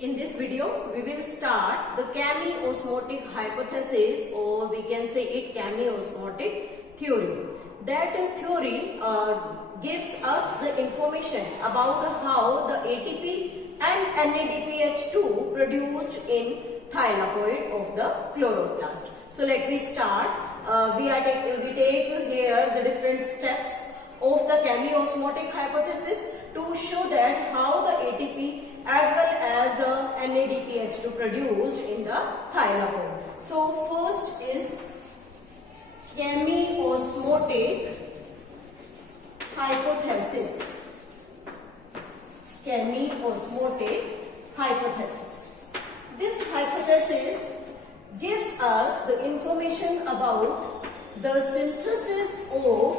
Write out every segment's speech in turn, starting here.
In this video, we will start the Chemiosmotic Hypothesis, or we can say it Chemiosmotic Theory. That theory gives us the information about how the ATP and NADPH2 produced in thylakoid of the chloroplast. So let me start. We take here the different steps of the Chemiosmotic Hypothesis to show that how the ATP as well as the NADPH2 produced in the thylakoid. So first is Chemiosmotic Hypothesis. Chemiosmotic Hypothesis. This hypothesis gives us the information about the synthesis of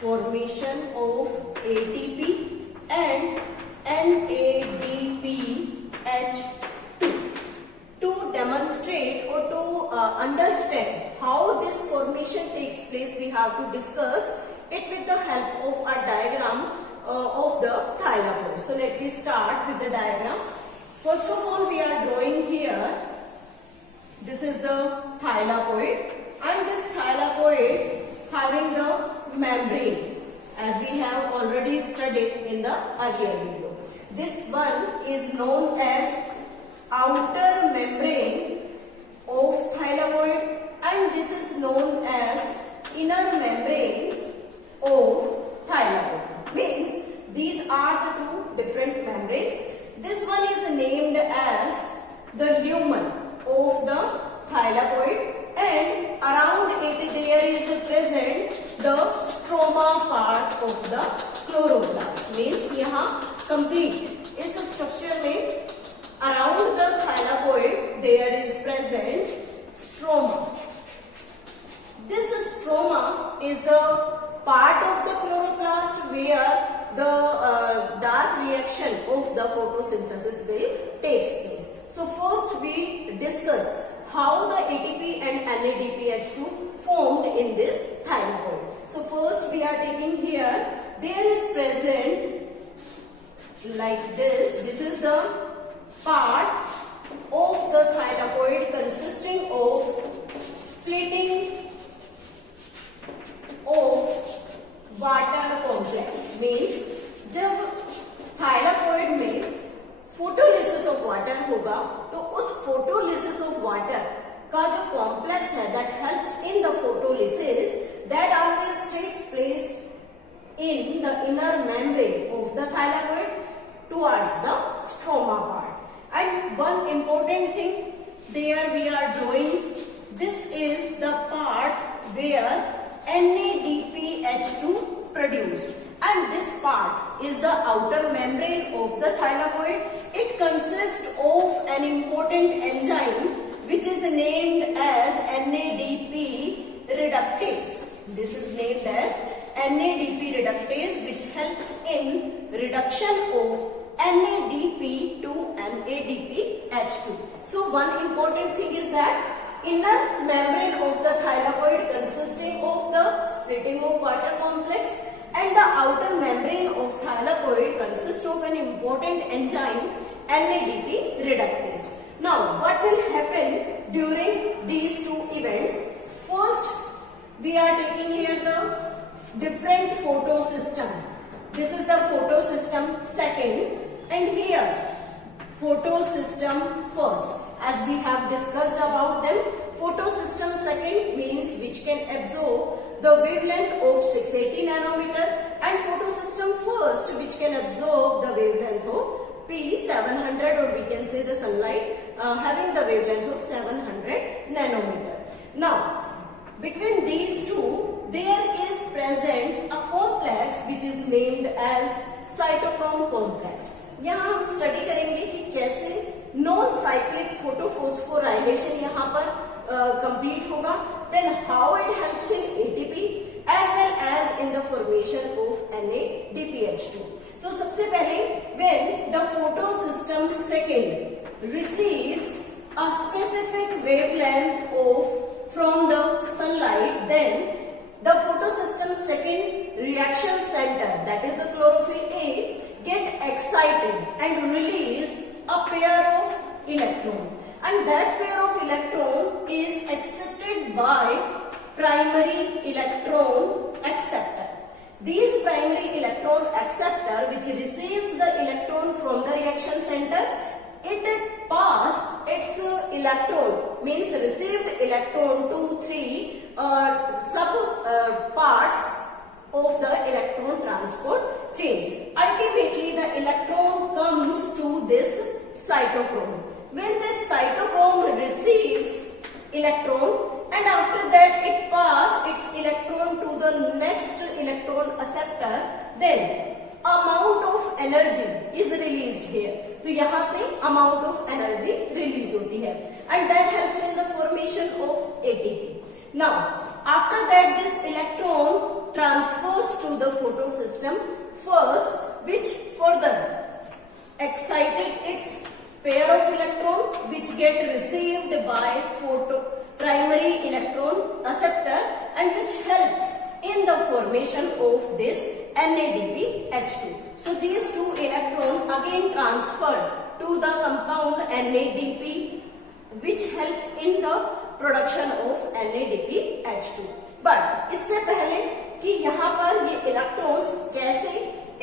formation of ATP and NADPH2. To demonstrate or to understand how this formation takes place, we have to discuss it with the help of a diagram of the thylakoid. So let me start with the diagram. First of all, we are drawing here. This is the thylakoid, and this thylakoid having the membrane, as we have already studied in the earlier video. This one is known as outer membrane of thylakoid, and this is known as inner membrane of thylakoid. Means these are the two different membranes. This one is named as the lumen of the thylakoid, and around it there is present the stroma part of the chloroplast. Means यहाँ complete इस structure में around the thylakoid there is present stroma. This stroma is the part of the chloroplast where the dark reaction of the photosynthesis will takes place. So first we discuss how the ATP and NADPH2 formed in this thylakoid. So first we are taking here, there is present like this. This is the part of the thylakoid consisting of splitting of water complex. Means जब thylakoid में photolysis of water होगा तो उस photolysis of water का जो complex है that helps in the photolysis that always takes place in the inner membrane of the thylakoid towards the stroma part. And one important thing there we are drawing, this is the part where NADPH2 produced, and this part is the outer membrane of the thylakoid. It consists of an important enzyme which is named as NADP reductase. This is named as NADP reductase, which helps in reduction of NADP to NADPH2. So one important thing is that inner membrane of the thylakoid consisting of the splitting of water complex, and the outer membrane of thylakoid consists of an important enzyme NADP reductase. Now what will happen during these two events? First we are taking here the different photosystem. This is the photosystem second, and here photosystem first. As we have discussed about them, photosystem second means which can absorb the wavelength of 680 nanometer, and photosystem first which can absorb the wavelength of P700, or we can say the sunlight having the wavelength of 700 nanometer. Now between these two there is present a complex which is named as cytochrome complex. यहाँ हम study करेंगे कि कैसे non cyclic photophosphorylation यहाँ पर complete होगा, then how it helps in ATP as well as in the formation of NADPH2. तो सबसे पहले when the photosystem second receives a specific wavelength of from the sunlight, then the photosystem second reaction center, that is the chlorophyll A, get excited and release electron, and that pair of electron is accepted by primary electron acceptor. These primary electron acceptor, which receives the electron from the reaction center, it pass its electron, means received electron to three sub parts of the electron transport chain. Ultimately, the electron comes to this cytochrome. When this cytochrome receives electron, and after that it pass its electron to the next electron acceptor, then amount of energy is released here. तो यहाँ से amount of energy release होती है, and that helps in the formation of ATP. Now, after that this electron transfers to the photosystem first, which further excited its pair of electron, which get received by primary electron acceptor, and which helps in the formation of this NADPH2. So these two electrons again transferred to the compound NADP, which helps in the production of NADPH2. But इससे पहले कि यहाँ पर ये electrons कैसे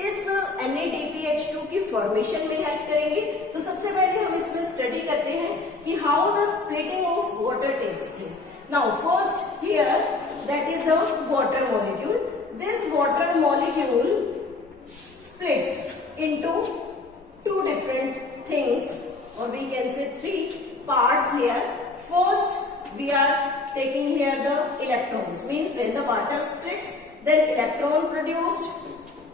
इस NADPH2 की formation में हेल्प करेंगे, तो सबसे पहले हम इसमें स्टडी करते हैं कि how the splitting of water takes place. Now first here that is the water molecule. This water molecule splits into two different things, or we can say three parts here. First, we are taking here the electrons, means when the water splits, then electron produced,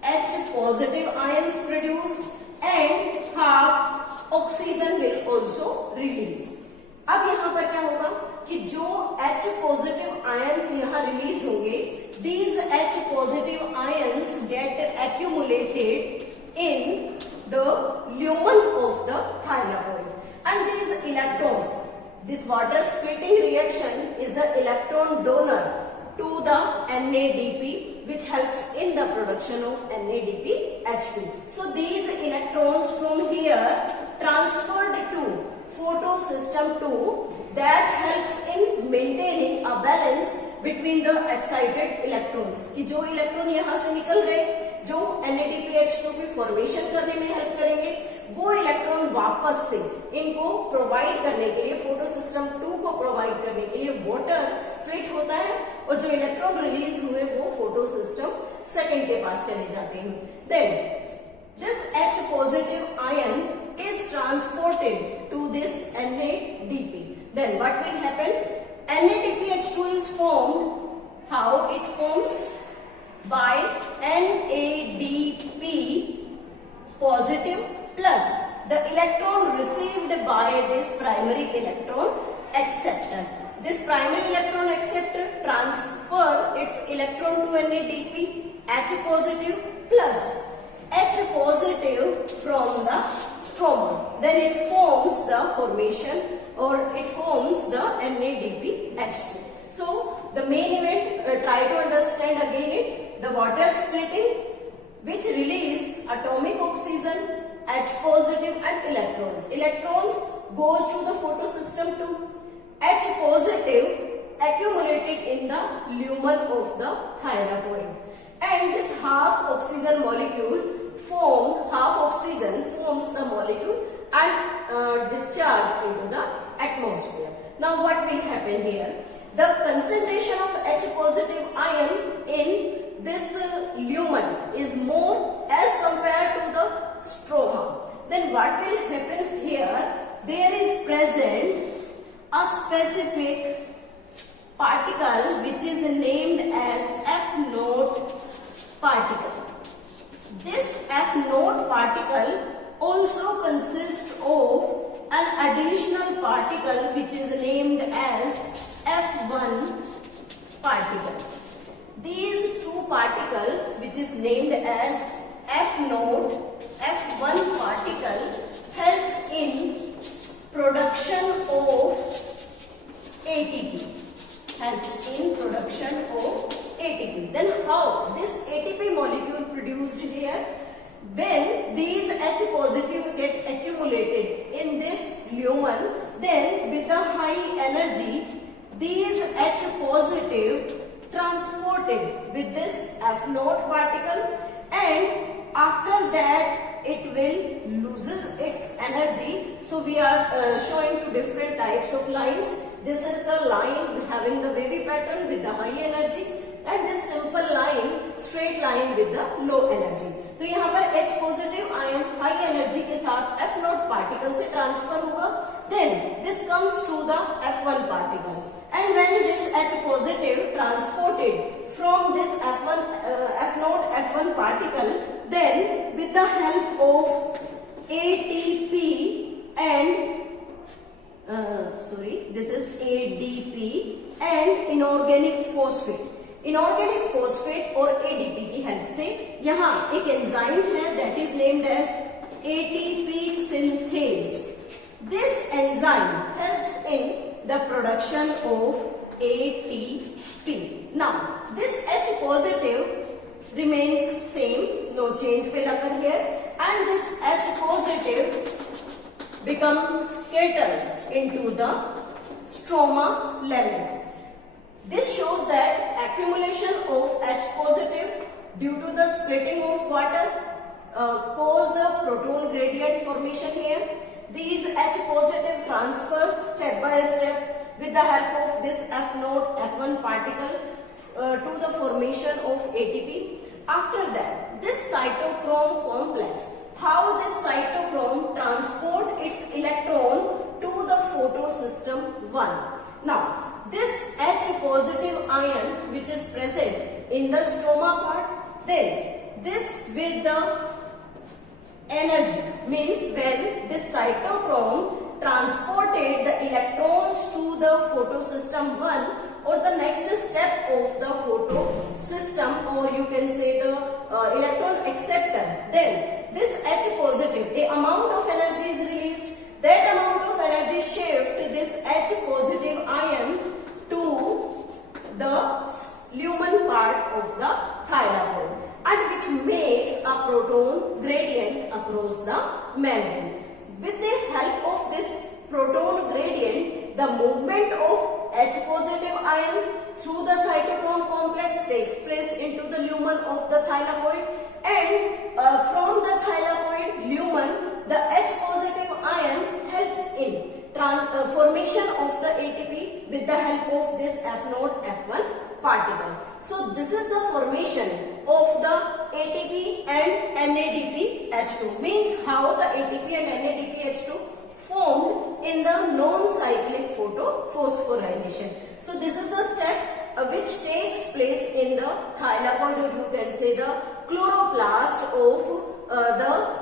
H positive ions produced, and half oxygen will also release. अब यहाँ पर क्या होगा कि जो H positive ions यहाँ release होंगे, these H positive ions get accumulated in the lumen of the thylakoid, and these electrons, this water splitting reaction is the electron donor to the NADP, which helps in the production of NADPH2. So these electrons from here transferred to photosystem 2, that helps in maintaining a balance between the excited electrons. कि जो electron यहाँ से निकल गए, जो NADPH2 की formation करने में हेल्प करेंगे, वो इलेक्ट्रॉन वापस से इनको प्रोवाइड करने के लिए, फोटोसिस्टम 2 को प्रोवाइड करने के लिए वाटर स्प्लिट होता है, और जो इलेक्ट्रॉन रिलीज हुए वो फोटोसिस्टम सेकंड के पास चले जाते हैं. Then this H positive ion is transported to this NADP. Then what will happen? NADPH2 is formed. How it forms? By NADP positive plus the electron received by this primary electron acceptor. This primary electron acceptor transfer its electron to NADP, H positive plus H positive from the stroma. Then it forms the formation, or it forms the NADPH2. So the main event, try to understand again it, the water splitting, which release atomic oxygen, H positive and electrons. Electrons goes to the photosystem 2. H positive accumulated in the lumen of the thylakoid, and this half oxygen molecule forms the molecule and discharge into the atmosphere. Now what will happen here? The concentration of H positive ion in this lumen is more as compared to the stroma. Then what will happen here? There is present a specific particle which is named as F0 particle. This F0 particle also consists of an additional particle which is named as F1 particle. These two particles, which is named as F0, F1 particle, helps in production of ATP. Then how this ATP molecule produced here? When these H positive get accumulated in this lumen H positive transported with this F naught particle, and after that it will loses its energy. So we are showing two different types of lines. This is the line having the wavy pattern with the high energy, and this simple line, straight line with the low energy. तो यहाँ पर H positive ion high energy के साथ F not particle से transfer होगा. Then this comes to the F1 particle, and when this H positive transported from this F naught F1 particle, then with the help of ATP and this is ADP and inorganic phosphate. Inorganic phosphate और ADP की help से यहाँ एक enzyme है that is named as ATP synthase. This enzyme helps in the production of ATP. Now this H positive remains same, no change will occur here, and this H positive becomes scattered into the stroma lamina. This shows that accumulation of H positive due to the splitting of water cause the proton gradient formation here. These H positive transfer step by step with the help of this F naught F1 particle to the formation of ATP. After that, this cytochrome complex, how this cytochrome transport its electron to the photosystem 1. Now, this H positive ion which is present in the stroma part, then this with the energy means when this cytochrome transported the electrons to the photosystem 1 or the next step of the photosystem, or you can say the electron acceptor, then this H positive, a amount of energy is released. That amount of energy shift this H positive ion to the lumen part of the thylakoid, and which makes a proton gradient across the membrane. With the help of this proton gradient, the movement of H positive ion through the cytochrome complex takes place into the lumen of the thylakoid, and from the thylakoid lumen, the H positive ion helps in formation of the ATP with the help of this F naught F1 particle. So this is the formation of the ATP and NADPH2, means how the ATP and NADPH2 formed in the non-cyclic photophosphorylation. So this is the step which takes place in the thylakoid, or you can say the chloroplast of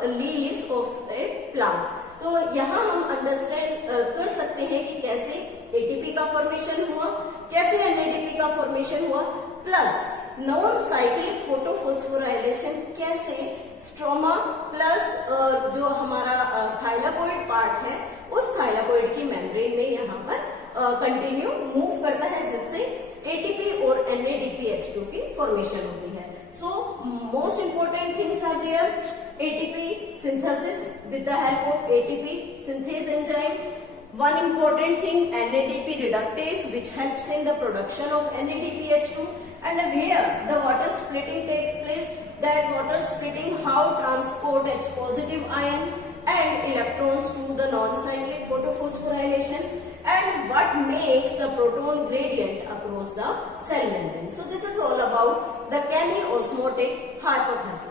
the leaves of a plant. तो यहाँ हम understand कर सकते हैं कि कैसे ATP का formation हुआ, कैसे एनएडीपी का फॉर्मेशन हुआ, प्लस नॉन साइक्लिक फोटोफॉस्फोराइलेशन कैसे स्ट्रोमा प्लस जो हमारा थाइलाकोइड पार्ट है उस थाइलाकोइड की मेम्ब्रेन में यहाँ पर कंटिन्यू मूव करता है, जिससे एटीपी और NADPH2 की फॉर्मेशन होती है. So most important things are there. ATP synthesis with the help of ATP synthase enzyme. One important thing, NADP reductase, which helps in the production of NADPH2, and where the water splitting takes place. That water splitting how transport H positive ion and electrons to the non-cyclic photophosphorylation, and what makes the proton gradient across the cell membrane. So this is all about the chemiosmotic hypothesis.